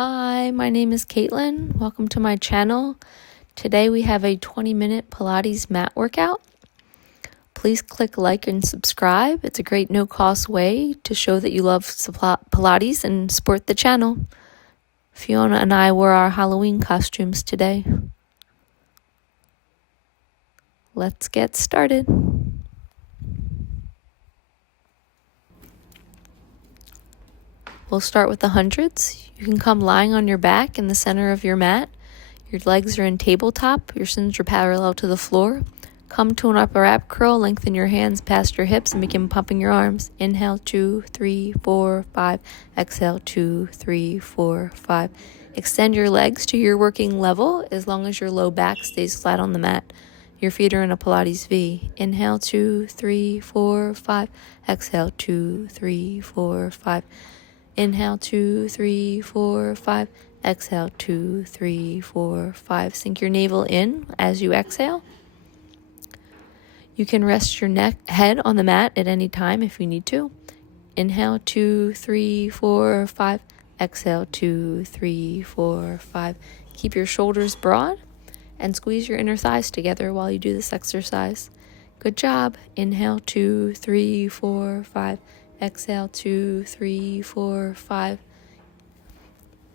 Hi, my name is Caitlin. Welcome to my channel. Today we have a 20-minute Pilates mat workout. Please click like and subscribe. It's a great no-cost way to show that you love Pilates and support the channel. Fiona and I wore our Halloween costumes today. Let's get started. We'll start with the hundreds. You can come lying on your back in the center of your mat. Your legs are in tabletop. Your shins are parallel to the floor. Come to an upper ab curl. Lengthen your hands past your hips and begin pumping your arms. Inhale, 2, 3, 4, 5. Exhale, 2, 3, 4, 5. Extend your legs to your working level as long as your low back stays flat on the mat. Your feet are in a Pilates V. Inhale, 2, 3, 4, 5. Exhale, 2, 3, 4, 5. Inhale, 2, 3, 4, 5. Exhale, 2, 3, 4, 5. Sink your navel in as you exhale. You can rest your head on the mat at any time if you need to. Inhale, 2, 3, 4, 5. Exhale, 2, 3, 4, 5. Keep your shoulders broad and squeeze your inner thighs together while you do this exercise. Good job. Inhale, 2, 3, 4, 5. Exhale, 2, 3, 4, 5.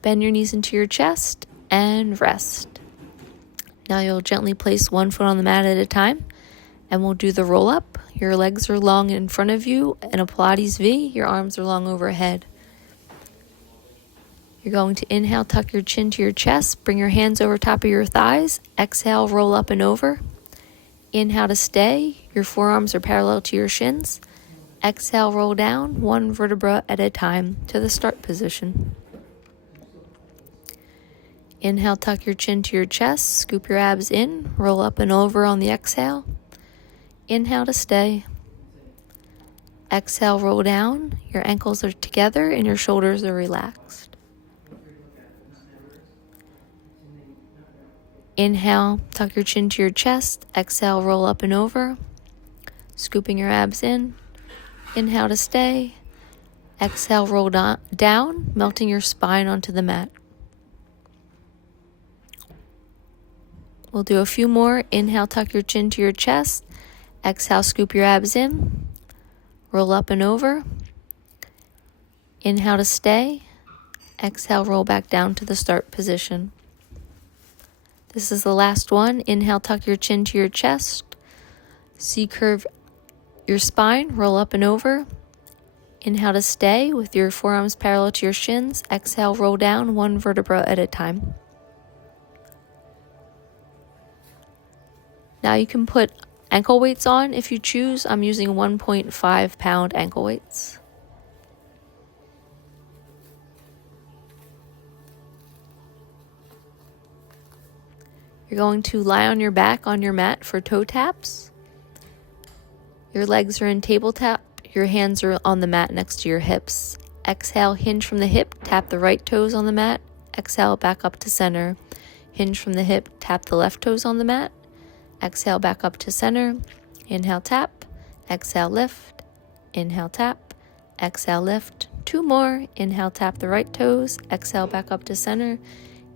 Bend your knees into your chest and rest. Now you'll gently place one foot on the mat at a time, and we'll do the roll up. Your legs are long in front of you in a Pilates V. Your arms are long overhead. You're going to inhale, tuck your chin to your chest, bring your hands over top of your thighs. Exhale, roll up and over. Inhale to stay. Your forearms are parallel to your shins. Exhale, roll down one vertebra at a time to the start position. Inhale, tuck your chin to your chest, scoop your abs in, roll up and over on the exhale. Inhale to stay. Exhale, roll down. Your ankles are together and your shoulders are relaxed. Inhale, tuck your chin to your chest. Exhale, roll up and over, scooping your abs in. Inhale to stay. Exhale, roll down, melting your spine onto the mat. We'll do a few more. Inhale, tuck your chin to your chest. Exhale, scoop your abs in. Roll up and over. Inhale to stay. Exhale, roll back down to the start position. This is the last one. Inhale, tuck your chin to your chest. C-curve your spine, roll up and over. Inhale to stay with your forearms parallel to your shins. Exhale, roll down one vertebra at a time. Now you can put ankle weights on if you choose. I'm using 1.5 pound ankle weights. You're going to lie on your back on your mat for toe taps. Your legs are in tabletop. Your hands are on the mat next to your hips. Exhale, hinge from the hip, tap the right toes on the mat. Exhale, back up to center. Hinge from the hip, tap the left toes on the mat. Exhale, back up to center. Inhale, tap. Exhale, lift. Inhale, tap. Exhale, lift. 2 more. Inhale, tap the right toes. Exhale, back up to center.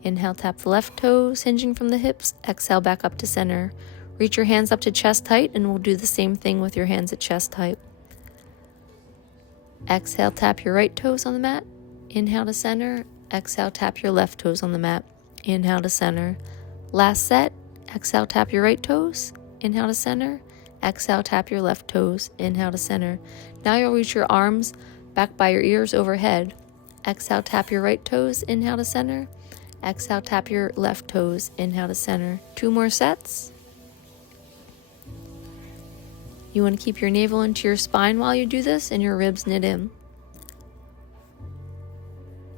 Inhale, tap the left toes, hinging from the hips. Exhale, back up to center. Reach your hands up to chest height, and we'll do the same thing with your hands at chest height. Exhale, tap your right toes on the mat. Inhale to center. Exhale, tap your left toes on the mat. Inhale to center. Last set. Exhale, tap your right toes. Inhale to center. Exhale, tap your left toes. Inhale to center. Now you'll reach your arms back by your ears overhead. Exhale, tap your right toes. Inhale to center. Exhale, tap your left toes. Inhale to center. 2 more sets. You want to keep your navel into your spine while you do this and your ribs knit in.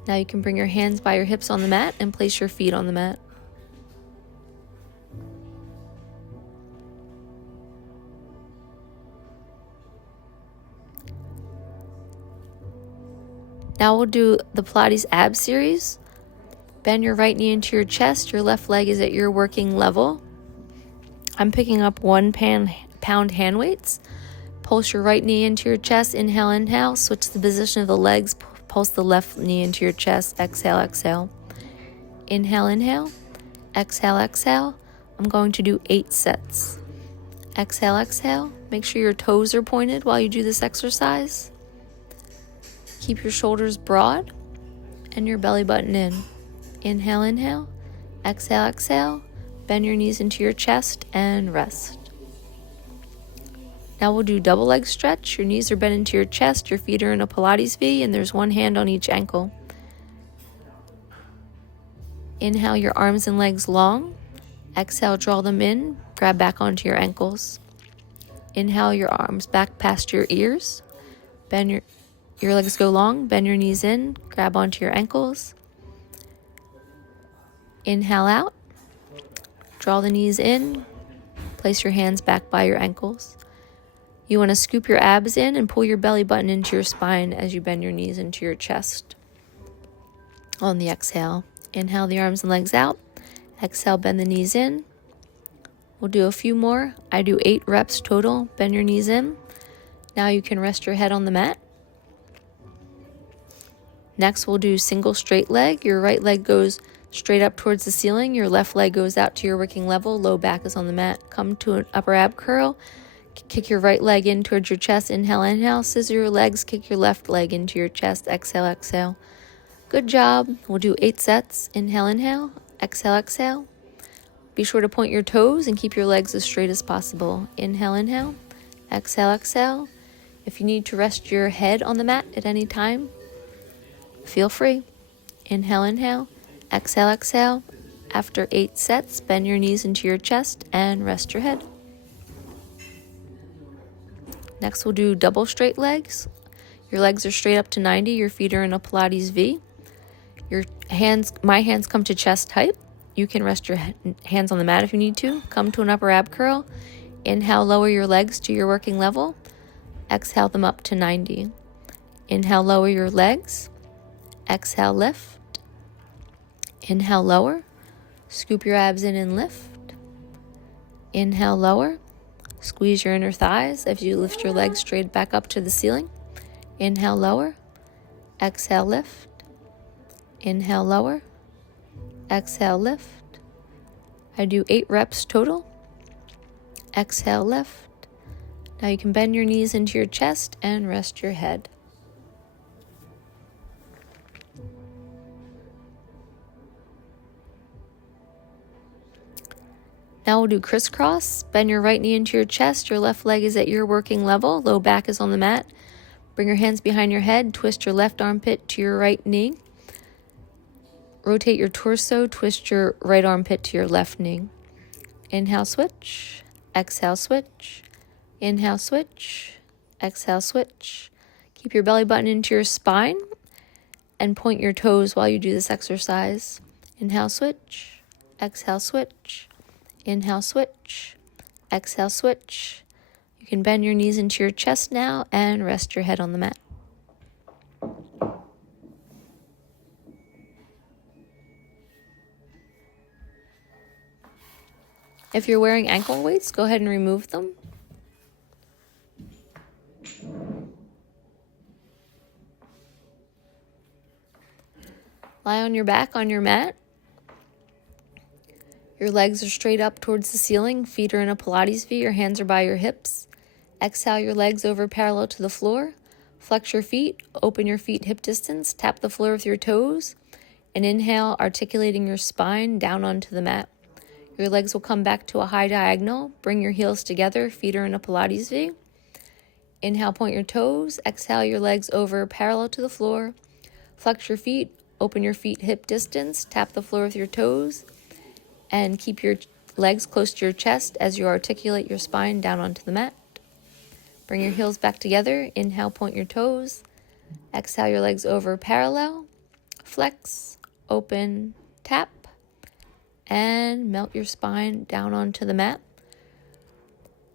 Now you can bring your hands by your hips on the mat and place your feet on the mat. Now we'll do the Pilates ab series. Bend your right knee into your chest. Your left leg is at your working level. I'm picking up 1 pound hand weights. Pulse your right knee into your chest. Inhale, inhale. Switch the position of the legs. Pulse the left knee into your chest. Exhale, exhale. Inhale, inhale. Exhale, exhale. I'm going to do 8 sets. Exhale, exhale. Make sure your toes are pointed while you do this exercise. Keep your shoulders broad and your belly button in. Inhale, inhale. Exhale, exhale. Bend your knees into your chest and rest. Now we'll do double leg stretch. Your knees are bent into your chest, your feet are in a Pilates V, and there's one hand on each ankle. Inhale your arms and legs long. Exhale, draw them in, grab back onto your ankles. Inhale your arms back past your ears. Bend your legs go long, bend your knees in, grab onto your ankles. Inhale out, draw the knees in, place your hands back by your ankles. You want to scoop your abs in and pull your belly button into your spine as you bend your knees into your chest. On the exhale, inhale the arms and legs out. Exhale, bend the knees in. We'll do a few more. I do 8 reps total. Bend your knees in. Now you can rest your head on the mat. Next, we'll do single straight leg. Your right leg goes straight up towards the ceiling. Your left leg goes out to your working level. Low back is on the mat. Come to an upper ab curl. Kick your right leg in towards your chest. Inhale, inhale. Scissor your legs. Kick your left leg into your chest. Exhale, exhale. Good job. We'll do 8 sets. Inhale, inhale. Exhale, exhale. Be sure to point your toes and keep your legs as straight as possible. Inhale, inhale. Exhale, exhale. If you need to rest your head on the mat at any time, feel free. Inhale, inhale. Exhale, exhale. After 8 sets, bend your knees into your chest and rest your head. Next, we'll do double straight legs. Your legs are straight up to 90. Your feet are in a Pilates V. My hands come to chest height. You can rest your hands on the mat if you need to. Come to an upper ab curl. Inhale, lower your legs to your working level. Exhale them up to 90. Inhale, lower your legs. Exhale, lift. Inhale, lower. Scoop your abs in and lift. Inhale, lower. Squeeze your inner thighs as you lift your legs straight back up to the ceiling. Inhale, lower. Exhale, lift. Inhale, lower. Exhale, lift. I do 8 reps total. Exhale, lift. Now you can bend your knees into your chest and rest your head. Now we'll do crisscross. Bend your right knee into your chest. Your left leg is at your working level. Low back is on the mat. Bring your hands behind your head. Twist your left armpit to your right knee. Rotate your torso. Twist your right armpit to your left knee. Inhale, switch. Exhale, switch. Inhale, switch. Exhale, switch. Keep your belly button into your spine and point your toes while you do this exercise. Inhale, switch. Exhale, switch. Inhale, switch. Exhale, switch. You can bend your knees into your chest now and rest your head on the mat. If you're wearing ankle weights, go ahead and remove them. Lie on your back on your mat. Your legs are straight up towards the ceiling. Feet are in a Pilates V. Your hands are by your hips. Exhale your legs over parallel to the floor. Flex your feet. Open your feet hip distance. Tap the floor with your toes. And inhale, articulating your spine down onto the mat. Your legs will come back to a high diagonal. Bring your heels together. Feet are in a Pilates V. Inhale, point your toes. Exhale your legs over parallel to the floor. Flex your feet. Open your feet hip distance. Tap the floor with your toes. And keep your legs close to your chest as you articulate your spine down onto the mat. Bring your heels back together. Inhale, point your toes. Exhale your legs over parallel. Flex, open, tap, and melt your spine down onto the mat.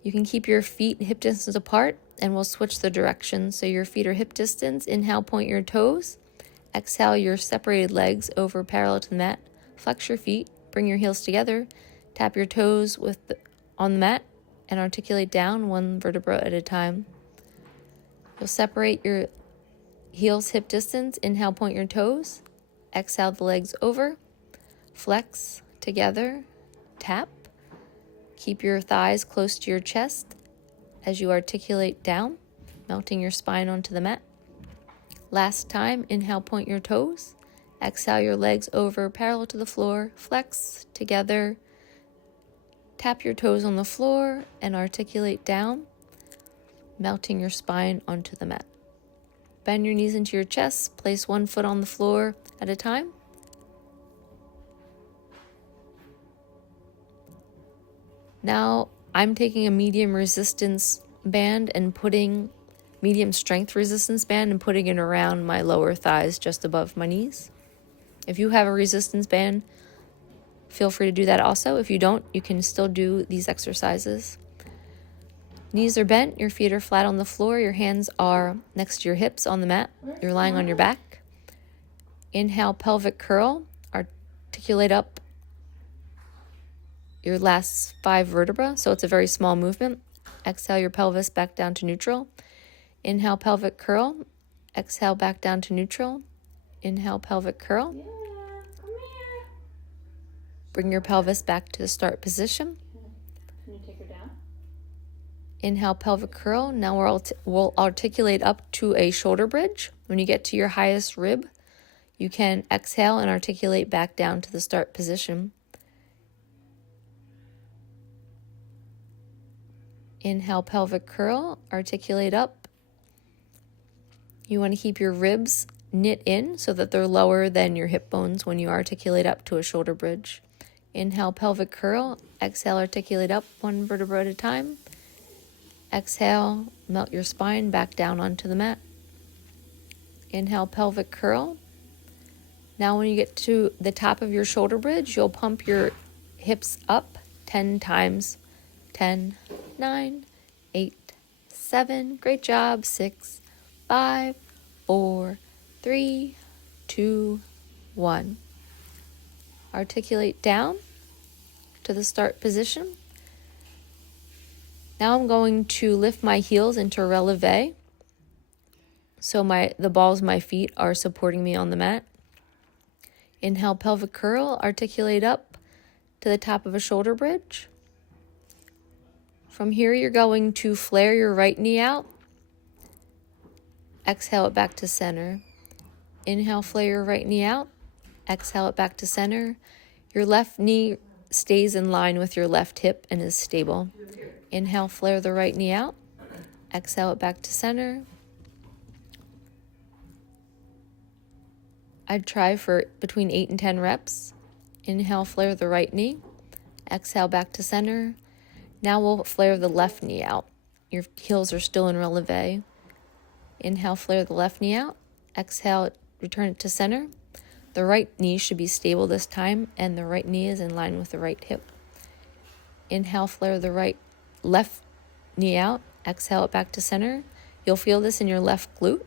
You can keep your feet hip distance apart, and we'll switch the direction. So your feet are hip distance. Inhale, point your toes. Exhale your separated legs over parallel to the mat. Flex your feet. Bring your heels together, tap your toes on the mat, and articulate down one vertebra at a time. You'll separate your heels hip distance. Inhale, point your toes. Exhale the legs over. flex together, tap. Keep your thighs close to your chest as you articulate down, melting your spine onto the mat. Last time, inhale, point your toes. Exhale, your legs over parallel to the floor, flex together. Tap your toes on the floor and articulate down, melting your spine onto the mat. Bend your knees into your chest, place one foot on the floor at a time. Now I'm taking a medium resistance band and medium strength resistance band and putting it around my lower thighs just above my knees. If you have a resistance band, feel free to do that also. If you don't, you can still do these exercises. Knees are bent, your feet are flat on the floor, your hands are next to your hips on the mat. You're lying on your back. Inhale, pelvic curl, articulate up your last 5 vertebrae, so it's a very small movement. Exhale your pelvis back down to neutral. Inhale, pelvic curl. Exhale, back down to neutral. Inhale, pelvic curl. Yeah, come here. Bring your pelvis back to the start position. Can you take her down? Inhale, pelvic curl. Now we'll articulate up to a shoulder bridge. When you get to your highest rib, you can exhale and articulate back down to the start position. Inhale, pelvic curl, articulate up. You want to keep your ribs knit in so that they're lower than your hip bones when you articulate up to a shoulder bridge. Inhale, pelvic curl. Exhale, articulate up one vertebra at a time. Exhale, melt your spine back down onto the mat. Inhale, pelvic curl. Now when you get to the top of your shoulder bridge, you'll pump your hips up 10 times. 10, 9, 8, 7. Great job. 6, 5, 4, 3, 2, 1. Articulate down to the start position. Now I'm going to lift my heels into releve. So the balls of my feet are supporting me on the mat. Inhale, pelvic curl, articulate up to the top of a shoulder bridge. From here, you're going to flare your right knee out. Exhale it back to center. Inhale, flare your right knee out. Exhale it back to center. Your left knee stays in line with your left hip and is stable. Inhale, flare the right knee out. Exhale it back to center. I'd try for between 8 and 10 reps. Inhale, flare the right knee. Exhale back to center. Now we'll flare the left knee out. Your heels are still in releve. Inhale, flare the left knee out. Exhale, return it to center. The right knee should be stable this time, and the right knee is in line with the right hip. Inhale, flare the left knee out. Exhale it back to center. You'll feel this in your left glute.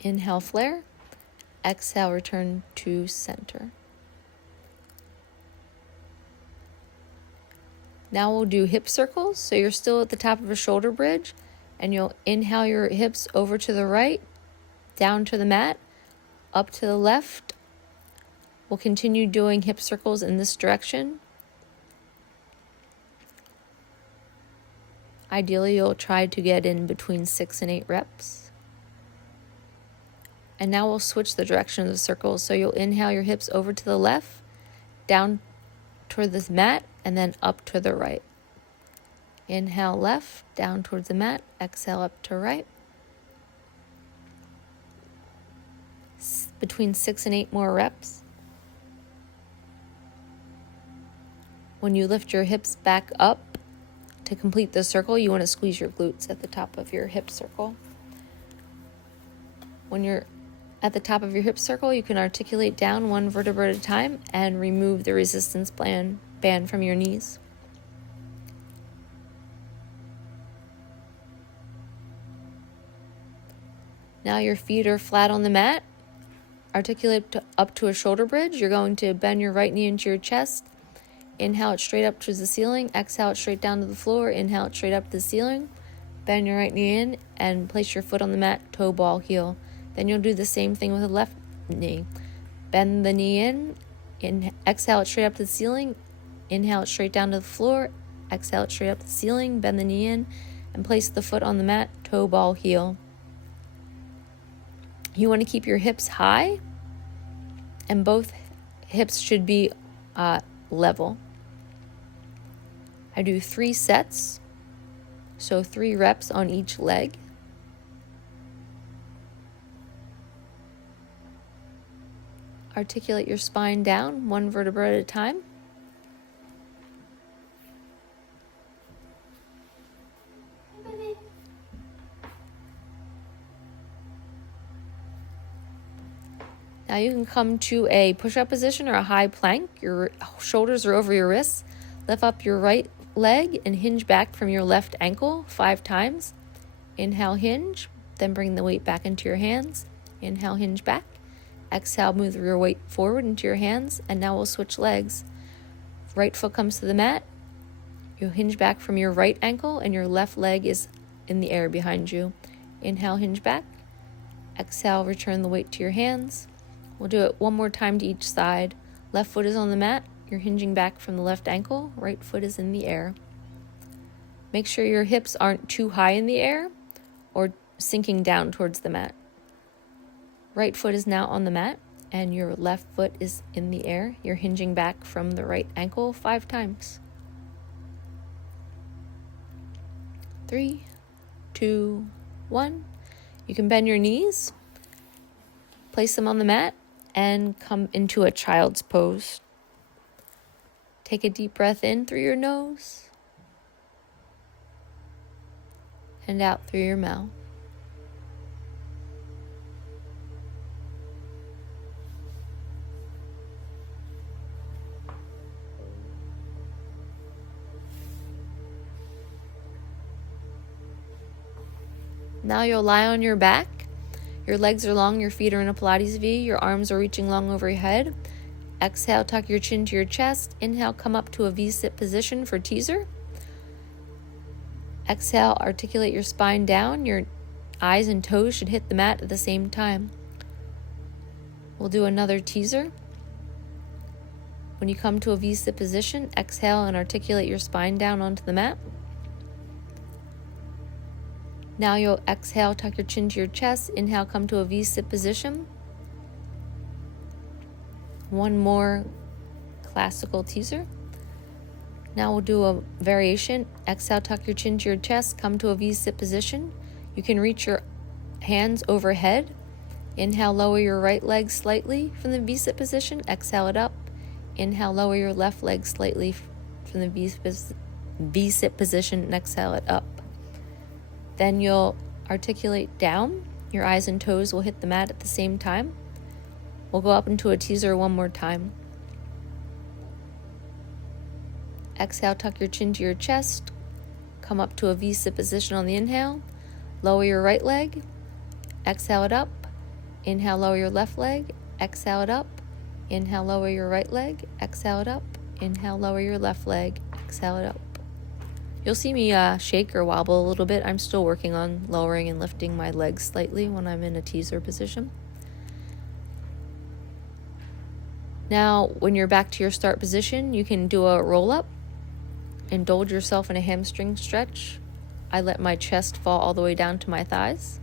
Inhale, flare. Exhale, return to center. Now we'll do hip circles. So you're still at the top of a shoulder bridge, and you'll inhale your hips over to the right, down to the mat, up to the left. We'll continue doing hip circles in this direction. Ideally, you'll try to get in between 6 and 8 reps. And now we'll switch the direction of the circles. So you'll inhale your hips over to the left, down toward the mat, and then up to the right. Inhale left, down towards the mat. Exhale up to right. Between 6 and 8 more reps. When you lift your hips back up to complete the circle, you want to squeeze your glutes at the top of your hip circle. When you're at the top of your hip circle, you can articulate down one vertebra at a time and remove the resistance band from your knees. Now your feet are flat on the mat. Articulate up to a shoulder bridge. You're going to bend your right knee into your chest. Inhale it straight up towards the ceiling. Exhale it straight down to the floor. Inhale it straight up to the ceiling. Bend your right knee in and place your foot on the mat, toe, ball, heel. Then you'll do the same thing with the left knee. Bend the knee in Exhale it straight up to the ceiling. Inhale it straight down to the floor. Exhale it straight up to the ceiling. Bend the knee in and place the foot on the mat, toe, ball, heel. You want to keep your hips high, and both hips should be level. I do 3 sets, so 3 reps on each leg. Articulate your spine down, 1 vertebra at a time. Now you can come to a push-up position or a high plank. Your shoulders are over your wrists. Lift up your right leg and hinge back from your left ankle 5 times. Inhale, hinge, then bring the weight back into your hands. Inhale, hinge back. Exhale, move your weight forward into your hands, and now we'll switch legs. Right foot comes to the mat. You'll hinge back from your right ankle, and your left leg is in the air behind you. Inhale, hinge back. Exhale, return the weight to your hands. We'll do it 1 more time to each side. Left foot is on the mat. You're hinging back from the left ankle. Right foot is in the air. Make sure your hips aren't too high in the air or sinking down towards the mat. Right foot is now on the mat, and your left foot is in the air. You're hinging back from the right ankle 5 times. 3, 2, 1. You can bend your knees, place them on the mat, and come into a child's pose. Take a deep breath in through your nose and out through your mouth. Now you'll lie on your back. Your legs are long, your feet are in a Pilates V, your arms are reaching long over your head. Exhale, tuck your chin to your chest. Inhale, come up to a V-sit position for teaser. Exhale, articulate your spine down. Your eyes and toes should hit the mat at the same time. We'll do another teaser. When you come to a V-sit position, exhale and articulate your spine down onto the mat. Now you'll exhale, tuck your chin to your chest. Inhale, come to a V-sit position. 1 more classical teaser. Now we'll do a variation. Exhale, tuck your chin to your chest, come to a V-sit position. You can reach your hands overhead. Inhale, lower your right leg slightly from the V-sit position. Exhale it up. Inhale, lower your left leg slightly from the V-sit position and exhale it up. Then you'll articulate down. Your eyes and toes will hit the mat at the same time. We'll go up into a teaser 1 more time. Exhale, tuck your chin to your chest. Come up to a V-sit position on the inhale. Lower your right leg. Exhale it up. Inhale, lower your left leg. Exhale it up. Inhale, lower your right leg. Exhale it up. Inhale, lower your left leg. Exhale it up. You'll see me shake or wobble a little bit. I'm still working on lowering and lifting my legs slightly when I'm in a teaser position. Now, when you're back to your start position, you can do a roll-up. Indulge yourself in a hamstring stretch. I let my chest fall all the way down to my thighs.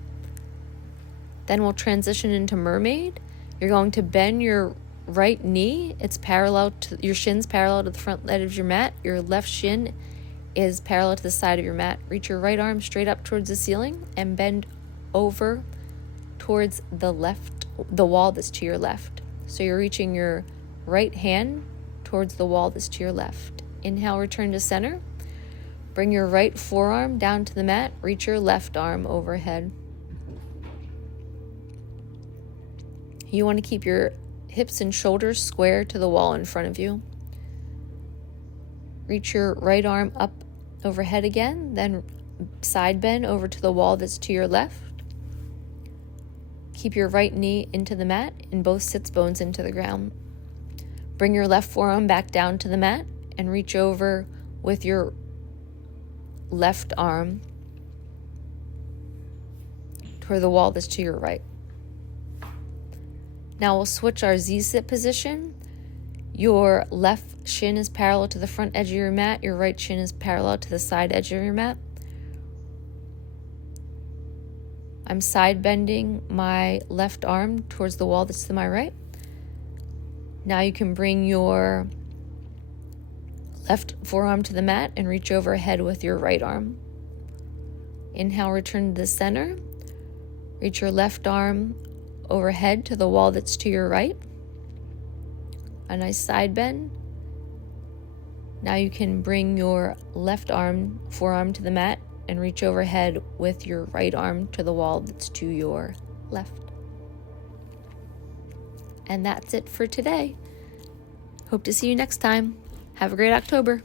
Then we'll transition into mermaid. You're going to bend your right knee. It's parallel to your shin's parallel to the front edge of your mat. Your left shin is parallel to the side of your mat. Reach your right arm straight up towards the ceiling and bend over towards the wall that's to your left. So you're reaching your right hand towards the wall that's to your left. Inhale, return to center. Bring your right forearm down to the mat. Reach your left arm overhead. You want to keep your hips and shoulders square to the wall in front of you. Reach your right arm up overhead again, then side bend over to the wall that's to your left. Keep your right knee into the mat and both sits bones into the ground. Bring your left forearm back down to the mat and reach over with your left arm toward the wall that's to your right. Now we'll switch our Z-sit position. Your left shin is parallel to the front edge of your mat. Your right shin is parallel to the side edge of your mat. I'm side bending my left arm towards the wall that's to my right. Now you can bring your left forearm to the mat and reach overhead with your right arm. Inhale, return to the center. Reach your left arm overhead to the wall that's to your right. A nice side bend. Now you can bring your left arm, forearm to the mat and reach overhead with your right arm to the wall that's to your left. And that's it for today. Hope to see you next time. Have a great October.